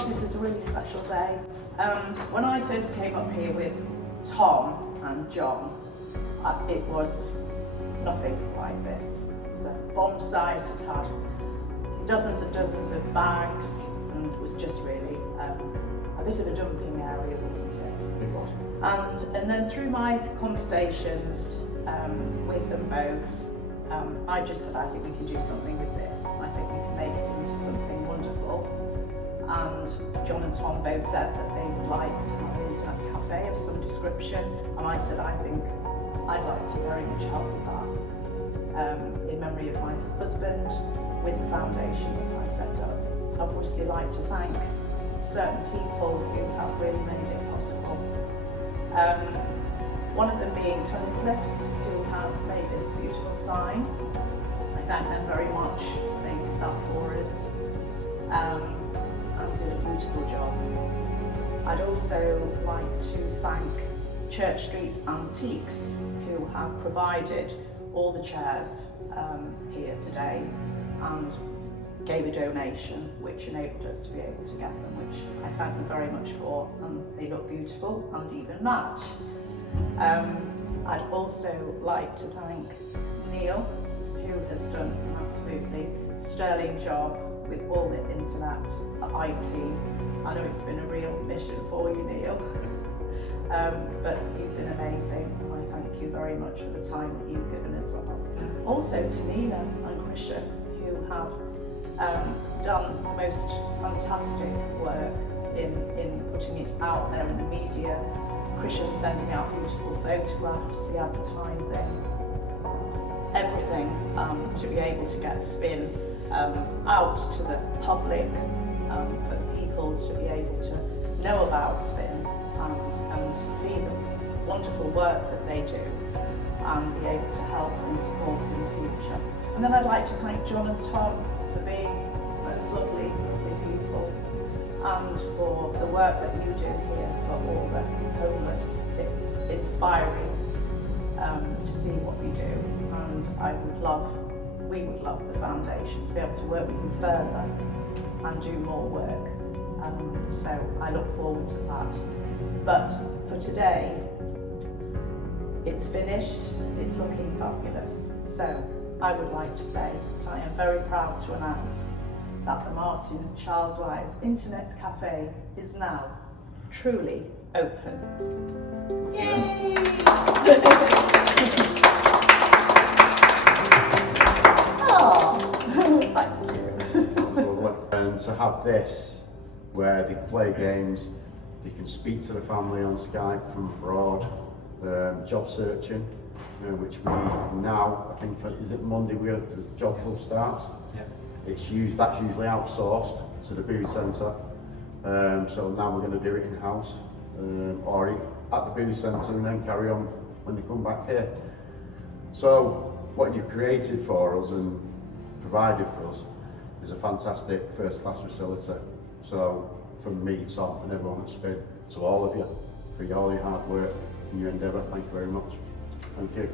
Gosh, this is a really special day. When I first came up here with Tom and John, it was nothing like this. It was a bomb site, it had dozens and dozens of bags, and it was just really a bit of a dumping area, wasn't it? It was. And then through my conversations with them both, I just said, I think we can do something with this. I think we can make it into something wonderful. And John and Tom both said that they would like to have an internet cafe of some description, and I said I think I'd like to very much help with that. In memory of my husband, with the foundation that I set up. I'd obviously like to thank certain people who have really made it possible. One of them being Tony Cliffs, who has made this beautiful sign. I thank them very much. They did that for us. And did a beautiful job. I'd also like to thank Church Street Antiques, who have provided all the chairs here today and gave a donation which enabled us to be able to get them, which I thank them very much for, and they look beautiful and even match. I'd also like to thank Neil, who has done an absolutely sterling job with all the internet, the IT. I know it's been a real mission for you, Neil, but you've been amazing, and I thank you very much for the time that you've given as well. Also to Nina and Christian, who have done the most fantastic work in putting it out there in the media. Christian sending out beautiful photographs, the advertising, everything to be able to get S.P.I.N out to the public, for people to be able to know about S.P.I.N and see the wonderful work that they do and be able to help and support in the future. And then I'd like to thank John and Tom for being those lovely, lovely people, and for the work that you do here for all the homeless. It's inspiring to see what we do, and we would love the foundation to be able to work with you further and do more work. So I look forward to that. But for today, it's finished, it's looking fabulous. So I would like to say that I am very proud to announce that the Martin and Charles Wyers Internet Cafe is now truly open. Yay! Thank you. And to have this, where they can play games, they can speak to the family on Skype from abroad, job searching, which we now, I think, is it Monday where the job club starts? Yeah. That's usually outsourced to the booth centre. So now we're going to do it in-house, or at the booth centre, and then carry on when they come back here. So what you've created for us and provided for us is a fantastic first-class facility. So from me, Tom, and everyone at S.P.I.N, to all of you, for all your hard work and your endeavour, thank you very much. Thank you.